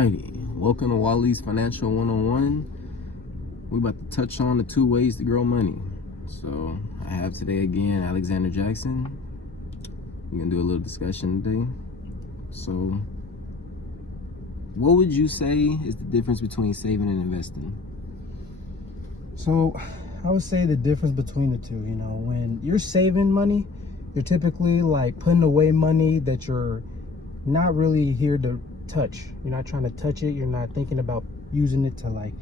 Alrighty, welcome to Wally's Financial 101. We're about to touch on the 2 ways to grow money. So I have today again Alexander Jackson. We're gonna do a little discussion today. So what would you say is the difference between saving and investing? So I would say the difference between the two, when you're saving money, you're typically like putting away money that you're not really here to touch. You're not trying to touch it. You're not thinking about using it to like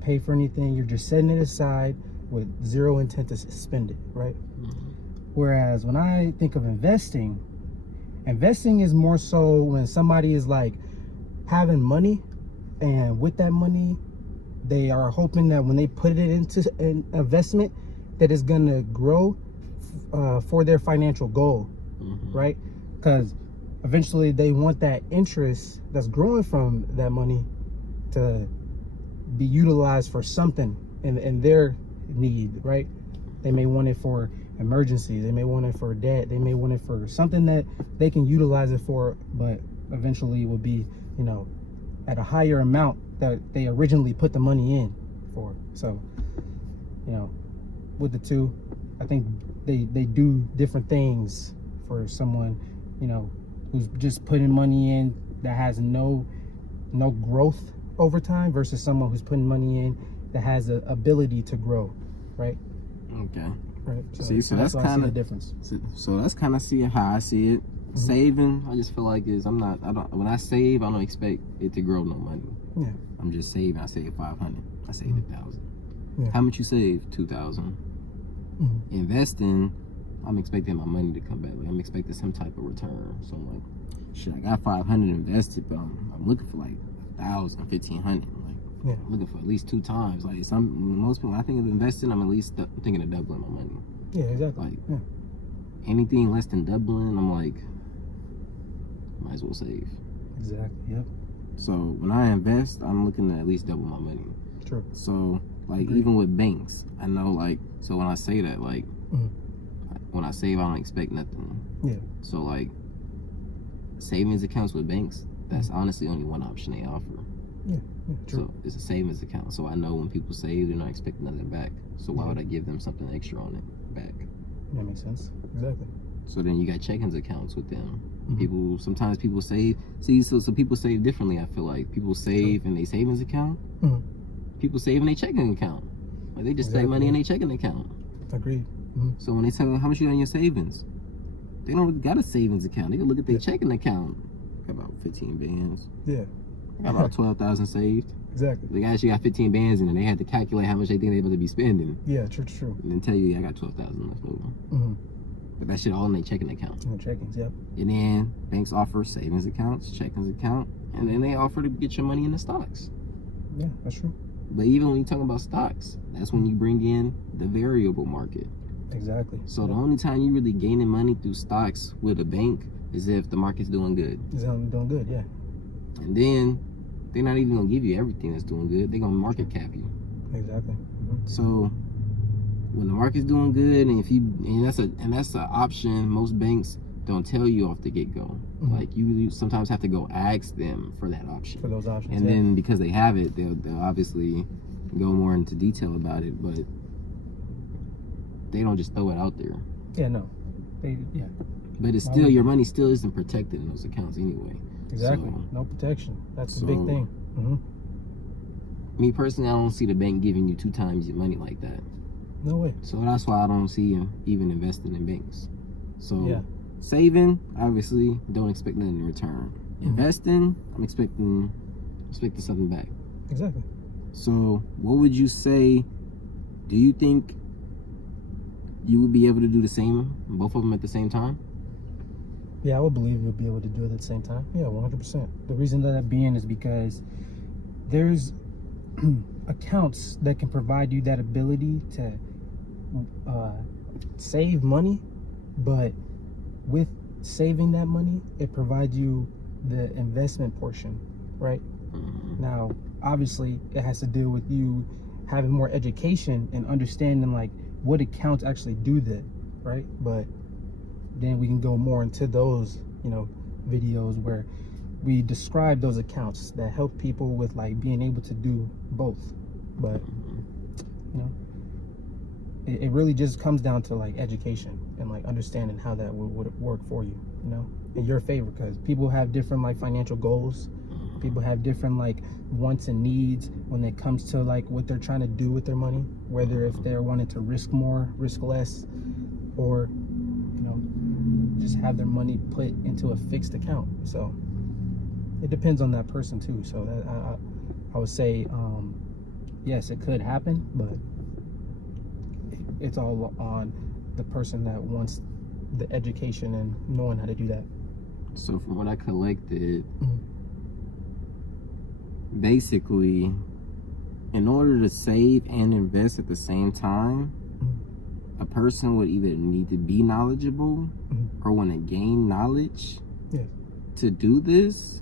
pay for anything. You're just setting it aside with zero intent to spend it, right? Mm-hmm. Whereas when I think of investing is more so when somebody is like having money, and with that money, they are hoping that when they put it into an investment, that it's gonna grow for their financial goal, right? Because eventually they want that interest that's growing from that money to be utilized for something in their need, right? They may want it for emergencies, they may want it for debt, they may want it for something that they can utilize it for, but eventually it will be, at a higher amount that they originally put the money in for. So, with the two, I think they do different things for someone, who's just putting money in that has no growth over time versus someone who's putting money in that has the ability to grow, right? Okay. Right. So that's kind of the difference. So that's kind of how I see it. Saving, I just feel like when I save, I don't expect it to grow no money. Yeah. I'm just saving. I save 500. I save 1,000. Yeah. How much you save? 2,000. Investing, I'm expecting my money to come back. Like, I'm expecting some type of return. So I'm like, shit, I got 500 invested, but I'm looking for like 1,000, 1,500. Like, Yeah. I'm looking for at least 2 times. Like most people, when I think of investing, I'm at least thinking of doubling my money. Yeah, exactly. Like anything less than doubling, I'm like, might as well save. Exactly. Yep. So when I invest, I'm looking to at least double my money. True. So like Agreed. even with banks, I know like, so when I say that, like when I save, I don't expect nothing. Yeah. So like savings accounts with banks, that's honestly only one option they offer. Yeah. True. So it's a savings account. So I know when people save, they're not expecting nothing back. So why would I give them something extra on it back? That makes sense. Exactly. So then you got checkings accounts with them. Sometimes people save. So people save differently. I feel like people save in their savings account. People save in their checking account. Like they just save money in their checking account. Agreed. So when they tell them how much you got in your savings, they don't got a savings account. They can look at their checking account. Got about 15 bands. Yeah. Got about 12,000 saved. Exactly. They actually got 15 bands in, and they had to calculate how much they think they're able to be spending. Yeah. True. And then tell you, I got 12,000 left over. But that shit all in their checking account. No checkings. Yep. And then banks offer savings accounts, checkings account, and then they offer to get your money in the stocks. Yeah, that's true. But even when you talk about stocks, that's when you bring in the variable market. Exactly. So the only time you really gaining money through stocks with a bank is if the market's doing good. It's doing good. Yeah. And then they're not even gonna give you everything that's doing good. They're gonna market cap you. Exactly. So when the market's doing good, and that's an option most banks don't tell you off the get-go. Like you sometimes have to go ask them for that option. For those options. And then because they have it, they'll obviously go more into detail about it, but they don't just throw it out there. Yeah, no. But it's still, your money still isn't protected in those accounts anyway. Exactly. So, no protection. That's the big thing. Me personally, I don't see the bank giving you 2 times your money like that. No way. So that's why I don't see you even investing in banks. So saving, obviously, don't expect nothing in return. Investing, I'm expecting something back. Exactly. So what would you say, do you think you would be able to do the same, both of them at the same time? Yeah, I would believe you'll be able to do it at the same time. Yeah, 100%. The reason that being is because there's accounts that can provide you that ability to save money, but with saving that money, it provides you the investment portion, right? Now, obviously, it has to do with you having more education and understanding like what accounts actually do that, right? But then we can go more into those, videos where we describe those accounts that help people with like being able to do both. But you know, it really just comes down to like education and like understanding how that would work for you, you know, in your favor, because people have different like financial goals. People have different like wants and needs when it comes to like what they're trying to do with their money, whether if they're wanting to risk more, risk less, or you know, just have their money put into a fixed account. So it depends on that person too. So that, I would say yes, it could happen, but it's all on the person that wants the education and knowing how to do that. So from what I collected, basically, in order to save and invest at the same time, a person would either need to be knowledgeable or want to gain knowledge to do this.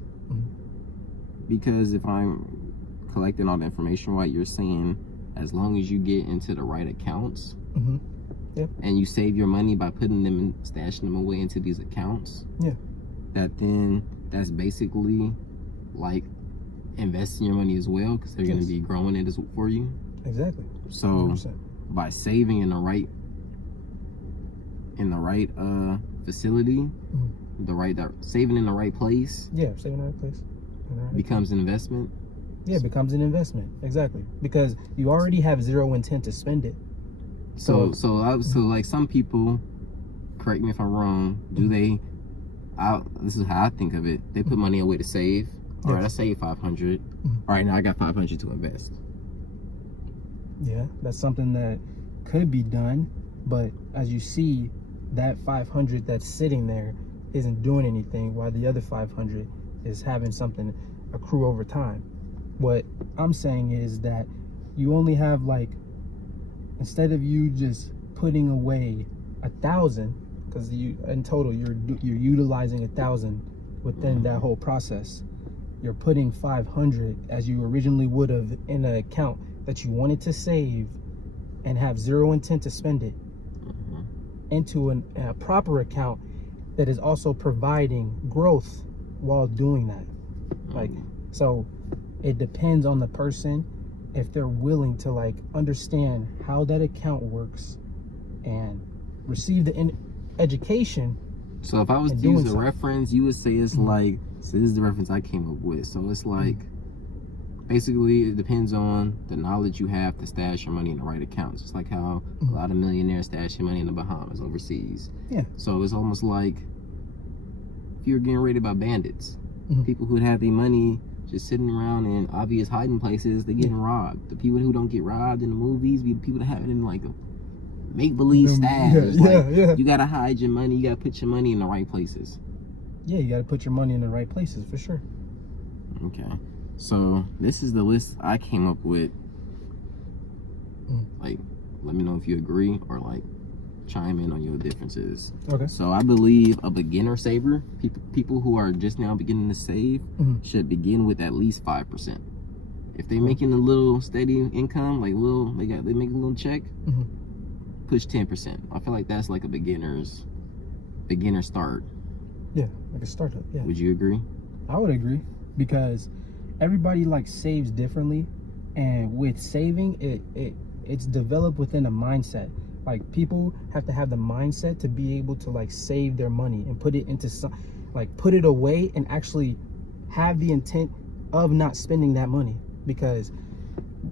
Because if I'm collecting all the information right, you're saying as long as you get into the right accounts and you save your money by putting them and stashing them away into these accounts, that's basically like investing your money as well, because they're going to be growing it for you. Exactly. So 100%. by saving in the right facility, saving in the right place, saving in the right place becomes an investment. It becomes an investment. Exactly, because you already have zero intent to spend it. So like some people, correct me if I'm wrong, this is how I think of it. They put money away to save. All right, I saved 500. All right, now I got 500 to invest. Yeah, that's something that could be done, but as you see, that 500 that's sitting there isn't doing anything, while the other 500 is having something accrue over time. What I'm saying is that you only have like, instead of you just putting away 1,000, because in total you're utilizing 1,000 within that whole process. You're putting 500 as you originally would have in an account that you wanted to save and have zero intent to spend it into a proper account that is also providing growth while doing that. Like, so it depends on the person if they're willing to like understand how that account works and receive the education. So if I was to use a reference, you would say it's like, so this is the reference I came up with. So it's like, basically it depends on the knowledge you have to stash your money in the right accounts. It's like how a lot of millionaires stash your money in the Bahamas, overseas. So it's almost like if you're getting raided by bandits, people who have their money just sitting around in obvious hiding places, they're getting robbed. The people who don't get robbed in the movies be the people that have it in like a make-believe stash. You gotta hide your money. You gotta put your money in the right places. You gotta put your money in the right places for sure. Okay, so this is the list I came up with. Like, let me know if you agree or like chime in on your differences. Okay. So I believe a beginner saver, people who are just now beginning to save, should begin with at least 5%. If they're making a little steady income, like they make a little check, push 10%. I feel like that's like a beginner start. Yeah, like a startup. Yeah. Would you agree? I would agree, because everybody like saves differently, and with saving, it's developed within a mindset. Like, people have to have the mindset to be able to like save their money and put it into put it away and actually have the intent of not spending that money. Because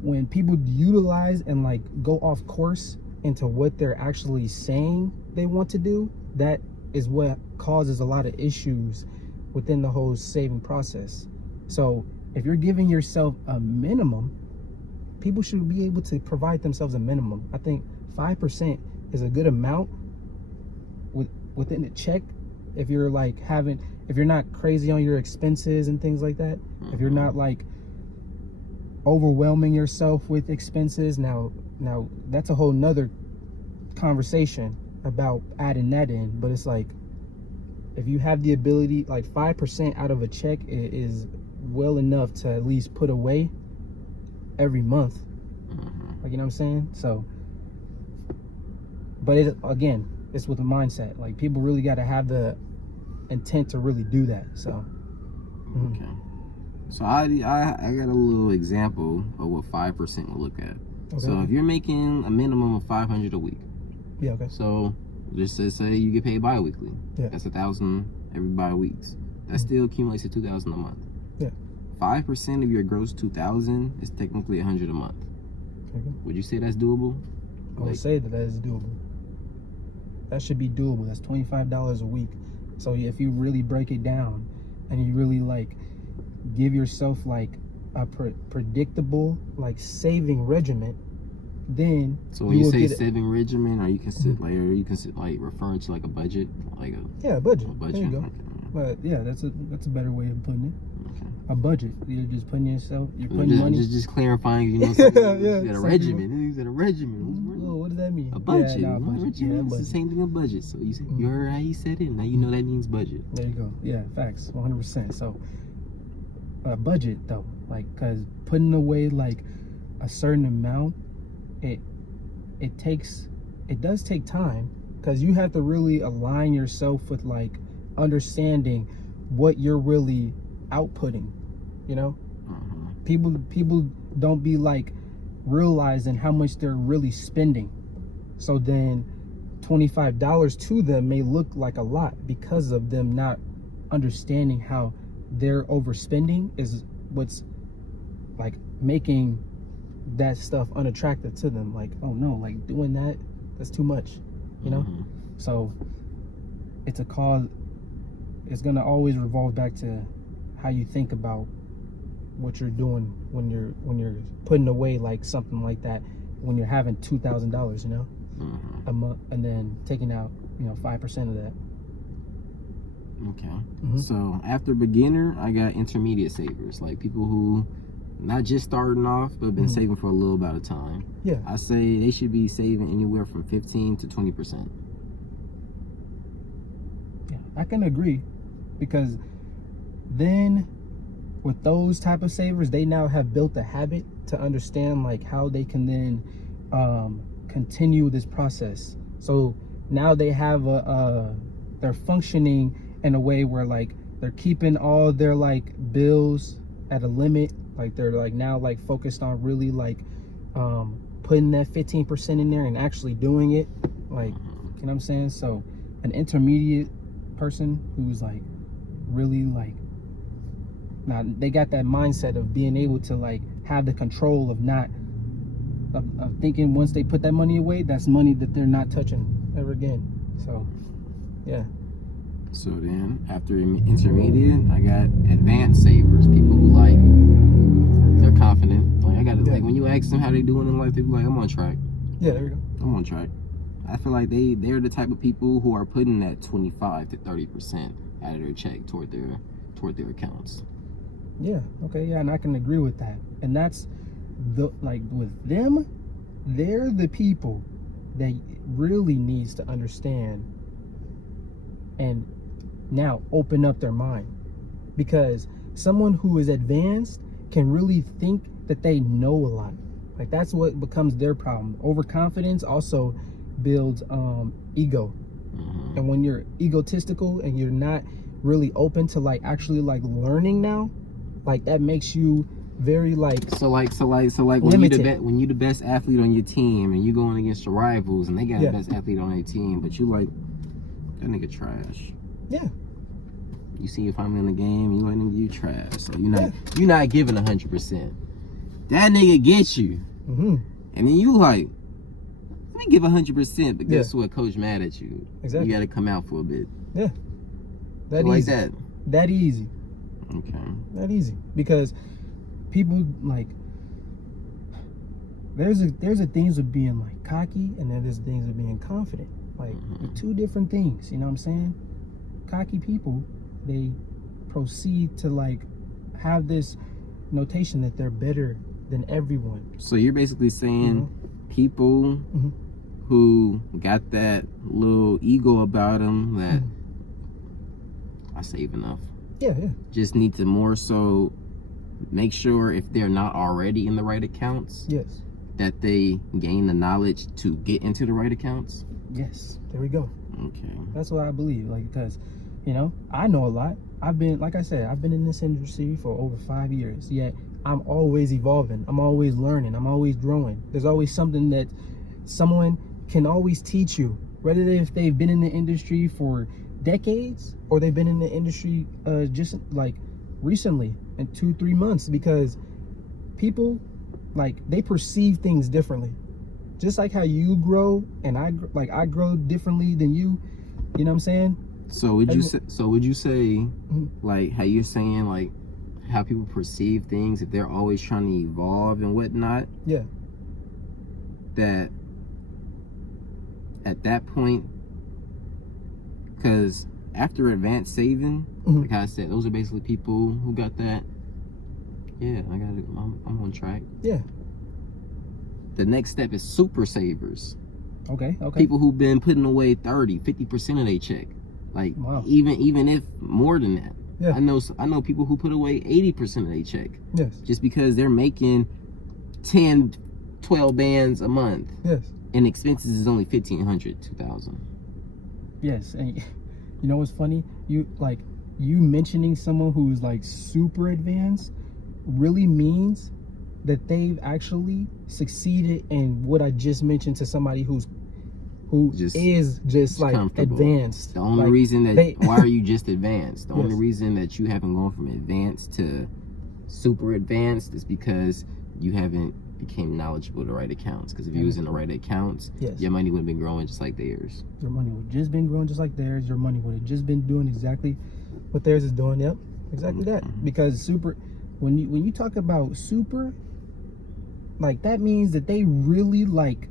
when people utilize and like go off course into what they're actually saying they want to do, that is what causes a lot of issues within the whole saving process. So if you're giving yourself a minimum, people should be able to provide themselves a minimum. I think 5% is a good amount within the check. If you're not crazy on your expenses and things like that, if you're not like overwhelming yourself with expenses, now that's a whole nother conversation about adding that in. But it's like, if you have the ability, like 5% out of a check is well enough to at least put away every month. Like, you know what I'm saying? So, but it's with a mindset. Like, people really got to have the intent to really do that. So Mhm. Okay. So I got a little example of what 5% will look at. Okay. So if you're making a minimum of 500 a week, Yeah. Okay. so just say you get paid bi-weekly. Yeah. That's 1,000 every bi-weeks. That still accumulates to 2,000 a month. Yeah. 5% of your gross 2,000 is technically 100 a month. Okay. Would you say that's doable? I would say that is doable. That should be doable. That's $25 a week. So if you really break it down, and you really like give yourself like a predictable like saving regimen, then So when you will say get saving regimen, are you consider like referring to like a budget, like a budget. a budget? There you go. Okay. But yeah, that's a better way of putting it. Okay. A budget. You're just putting you're putting money. Just clarifying, you know, Yeah, you got a some regimen. You got a regimen. Oh, what does that mean? A budget. Yeah, no, What budget. you Yeah, mean? It's budget. the same thing, a budget. So you heard how he said it. Now you know that means budget. There you go. Yeah, facts. 100%. So, budget though, like, cause putting away like a certain amount, it does take time, cause you have to really align yourself with like understanding what you're really outputting. You know, people don't be like realizing how much they're really spending. So then $25 to them may look like a lot because of them not understanding how their overspending is what's like making that stuff unattractive to them. Like, oh no, like doing that's too much, you know? So it's a cause. It's gonna always revolve back to how you think about what you're doing when you're putting away like something like that, when you're having $2,000, you know, a month, and then taking out 5% of that. Okay. So after beginner, I got intermediate savers, like people who not just starting off but been saving for a little bit of time. Yeah. I say they should be saving anywhere from 15 to 20%. Yeah, I can agree, because then with those type of savers, they now have built a habit to understand like how they can then continue this process. So now they have they're functioning in a way where like they're keeping all their like bills at a limit. Like they're like now like focused on really like putting that 15% in there and actually doing it. Like, you know what I'm saying? So an intermediate person who's like really like, now they got that mindset of being able to like have the control of not of thinking once they put that money away, that's money that they're not touching ever again. So yeah. So then after intermediate, I got advanced savers, people who like they're confident. Like I got like when you ask them how they doing in life, they be like, I'm on track. Yeah, there we go. I'm on track. I feel like they're the type of people who are putting that 25 to 30% out of their check toward their accounts. Yeah, okay, yeah, and I can agree with that. And that's like with them, they're the people that really needs to understand and now open up their mind. Because someone who is advanced can really think that they know a lot. Like that's what becomes their problem. Overconfidence also builds ego. And when you're egotistical and you're not really open to like actually like learning now, like that makes you very like so like limited. when you the best athlete on your team and you going against your rivals and they got the best athlete on their team, but you like that nigga trash. Yeah. You see your family in the game, you let them give you trash. So you're not giving 100%. That nigga gets you, and then you like, let me give 100%, but guess what? Coach mad at you. Exactly. You got to come out for a bit. Yeah. That so easy. like that. That easy. Okay. That easy, because people like there's a things of being like cocky, and then there's things of being confident. Like two different things. You know what I'm saying? Cocky people, they proceed to like have this notation that they're better than everyone. So you're basically saying people who got that little ego about them that I save enough. Yeah. Just need to more so make sure if they're not already in the right accounts, Yes. that they gain the knowledge to get into the right accounts. Yes. There we go. Okay. That's what I believe. Like, because, I know a lot, I've been, like I said, I've been in this industry for over 5 years, yet I'm always evolving. I'm always learning. I'm always growing. There's always something that someone can always teach you, whether if they've been in the industry for decades or they've been in the industry just like recently in 2-3 months, because people, like, they perceive things differently. Just like how you grow and I grow differently than you. You know what I'm saying? So would you say Mhm. like how you're saying, like how people perceive things, if they're always trying to evolve and whatnot, Yeah. that at that point, because after advanced saving, Mhm. like I said, those are basically people who got that. Yeah, I'm on track. Yeah. The next step is super savers. Okay. Okay. People who've been putting away 30-50% of their check, like Wow. even if more than that. Yeah. I know people who put away 80% of their check, Yes. just because they're making 10-12 bands a month Yes. and expenses is only 1,500, 2,000. Yes. And you know what's funny? You mentioning someone who's like super advanced really means that they've actually succeeded in what I just mentioned to somebody who is just like comfortable. advanced. The only Like, reason that why are you just advanced? The only Yes. reason that you haven't gone from advanced to super advanced is because you haven't became knowledgeable of the right accounts. Because if you was in the right accounts, Yes. your money would have been growing just like theirs. Your money would have just been growing just like theirs. Your money would have just been doing exactly what theirs is doing. Yep, exactly that. Mhm. Because super, when you talk about super, like that means that they really like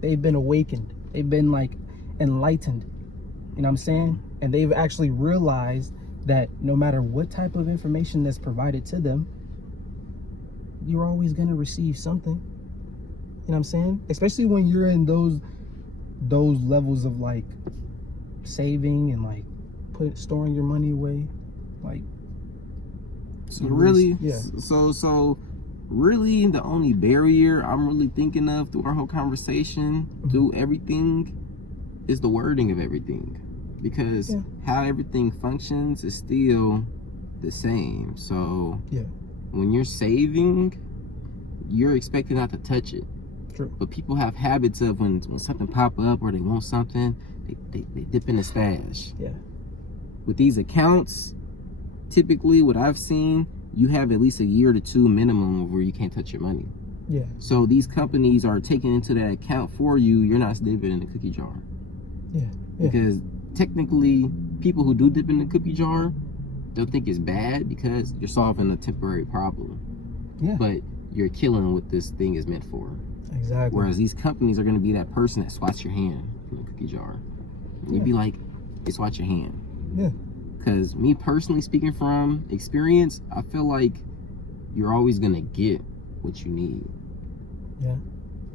they've been awakened. They've been like enlightened. You know what I'm saying? And they've actually realized that no matter what type of information that's provided to them, you're always gonna receive something. You know what I'm saying? Especially when you're in those levels of like saving and like storing your money away, like. So really, Yeah. So really, the only barrier I'm really thinking of through our whole conversation, through everything, is the wording of everything, because how everything functions is still the same. So Yeah. when you're saving, you're expected not to touch it. True. But people have habits of when something pop up or they want something, they dip in the stash. Yeah. With these accounts, typically what I've seen, you have at least a year to 2 minimum where you can't touch your money. Yeah. So these companies are taking into that account for you. You're not dipping in the cookie jar. Yeah. Yeah. Because technically, people who do dip in the cookie jar don't think it's bad because you're solving a temporary problem. Yeah. But you're killing what this thing is meant for. Exactly. Whereas these companies are going to be that person that swats your hand from the cookie jar. And you'd be like, they swat your hand. Yeah. Because me personally, speaking from experience, I feel like you're always going to get what you need. Yeah.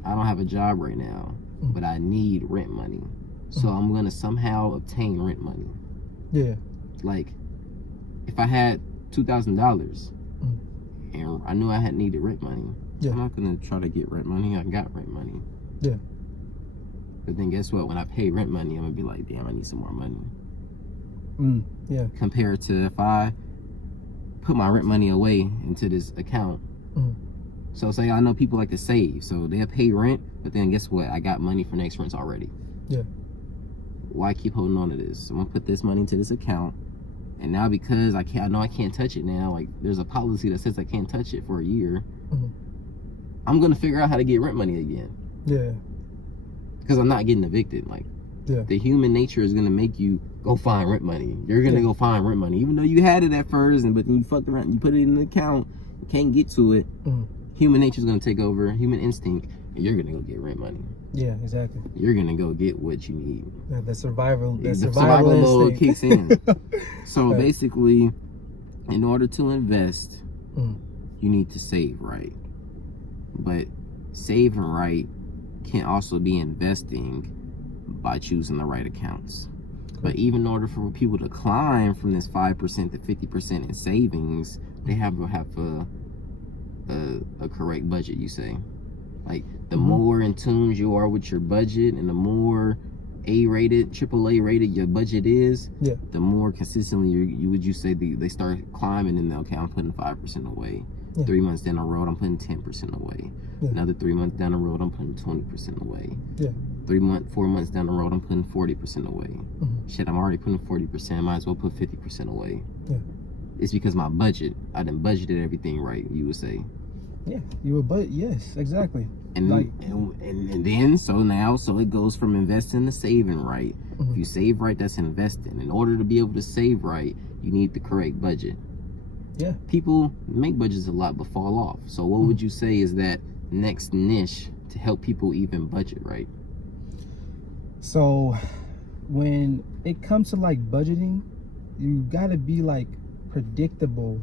I don't have a job right now, but I need rent money. So I'm going to somehow obtain rent money. Yeah. Like, if I had $2,000 and I knew I had needed rent money, I'm not going to try to get rent money. I got rent money. Yeah. But then guess what? When I pay rent money, I'm going to be like, damn, I need some more money. Yeah. Compared to if I put my rent money away into this account. So say I know people like to save, so they'll pay rent, but then guess what? I got money for next rents already. Yeah. Why keep holding on to this? I'm gonna put this money into this account, and now because I know I can't touch it now, like there's a policy that says I can't touch it for a year. I'm gonna figure out how to get rent money again. Yeah. Because I'm not getting evicted. Like, the human nature is gonna make you go find rent money. You're gonna go find rent money, even though you had it at first, but then you fucked around, you put it in the account, you can't get to it. Human nature is gonna take over, human instinct, and you're gonna go get rent money. Yeah, exactly. You're gonna go get what you need. Yeah, the survival mode kicks in. So Right. basically, in order to invest, Mm. you need to save right. But saving right can also be investing by choosing the right accounts. But even in order for people to climb from this 5% to 50% in savings, they have to have a correct budget, you say. Like, the more in tune you are with your budget and the more A-rated, AAA rated your budget is, Yeah. the more consistently you say they start climbing, and okay, I'm putting 5% away. Yeah. 3 months down the road, I'm putting 10% away. Yeah. Another 3 months down the road, I'm putting 20% away. Yeah. 4 months down the road, I'm putting 40% away. Shit, I'm already putting 40%. I might as well put 50% away. Yeah. It's because my budget. I done budgeted everything right, you would say. Yeah. You would, but yes, exactly. And Like- and then so it goes from investing to saving right. If you save right, that's investing. In order to be able to save right, you need the correct budget. Yeah. People make budgets a lot but fall off. So what would you say is that next niche to help people even budget right? So when it comes to like budgeting, you gotta be like predictable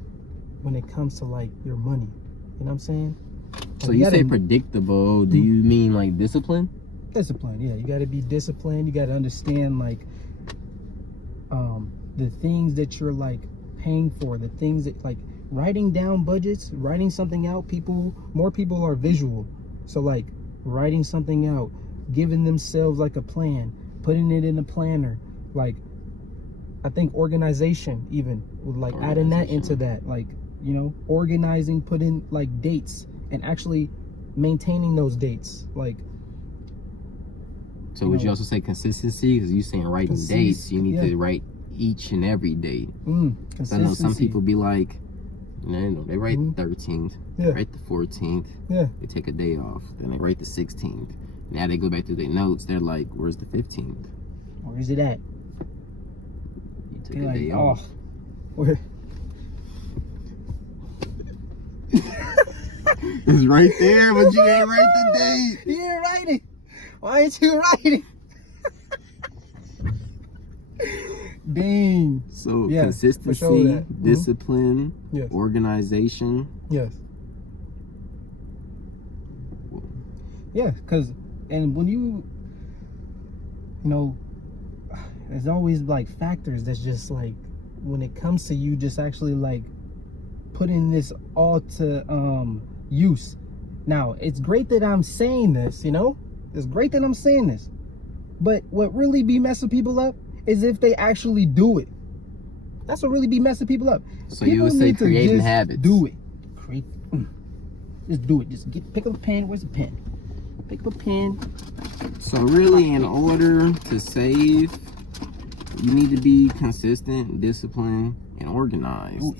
when it comes to like your money. You know what I'm saying? So you you gotta- say predictable, do you mean like discipline? Discipline, yeah. You got to be disciplined. You got to understand like the things that you're like paying for, the things that like writing down budgets, writing something out. More people are visual, so like writing something out, giving themselves like a plan, putting it in a planner. Like I think organization even with like adding that into that, like, you know, organizing, putting like dates and actually maintaining those dates, like. So would you also say consistency? Because you saying writing dates, you need to write each and every date. I know some people be like, you know, they write the 13th, Yeah. write the 14th, Yeah. they take a day off, then they write the 16th. Now they go back to their notes, they're like, where's the 15th? Where's it at? You took They're a like, day oh, off. where? It's right there, but you didn't write the date. You didn't write it. Why ain't you writing? Dang. So Yeah, for consistency, sure that. discipline, Yes. organization. Yes. Yeah, because, and when you know, there's always like factors that's just like, when it comes to you just actually like putting this all to use. Now, it's great that I'm saying this, you know? It's great that I'm saying this. But what really be messing people up is if they actually do it. That's what really be messing people up. So you would say need to creating just habits. Do it. Just do it. Just pick up a pen. Where's the pen? Pick up a pen. So really, in order to save, you need to be consistent, disciplined, and organized.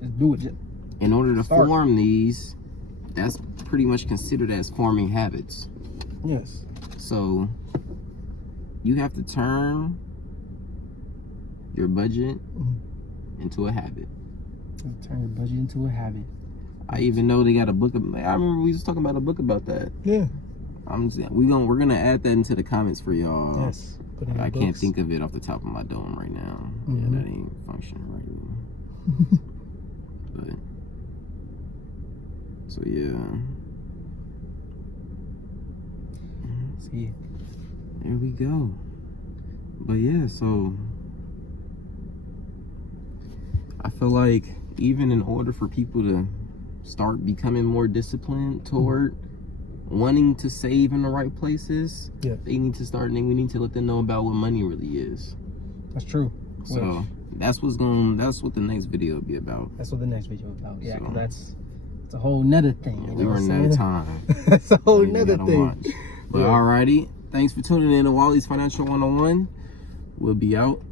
Just do it. Just In order to start. form these, that's pretty much considered as forming habits. yes. So you have to turn your budget into a habit. Turn your budget into a habit. I even know they got a book. I remember we was talking about a book about that. Yeah. We're gonna add that into the comments for y'all. Yes. Put it in I the can't books. think of it off the top of my dome right now. Mhm. Yeah, that ain't functioning right. But so yeah. See. There we go. But yeah, so I feel like even in order for people to start becoming more disciplined toward wanting to save in the right places, Yeah. we need to let them know about what money really is. That's true. So that's what the next video will be about. That's what the next video is about. Yeah, 'cause So- it's a whole nother thing. Yeah, you we know were what I'm out of saying? time. That's a whole We nother gotta thing. watch. But Yeah. alrighty, thanks for tuning in to Wally's Financial 101. We'll be out.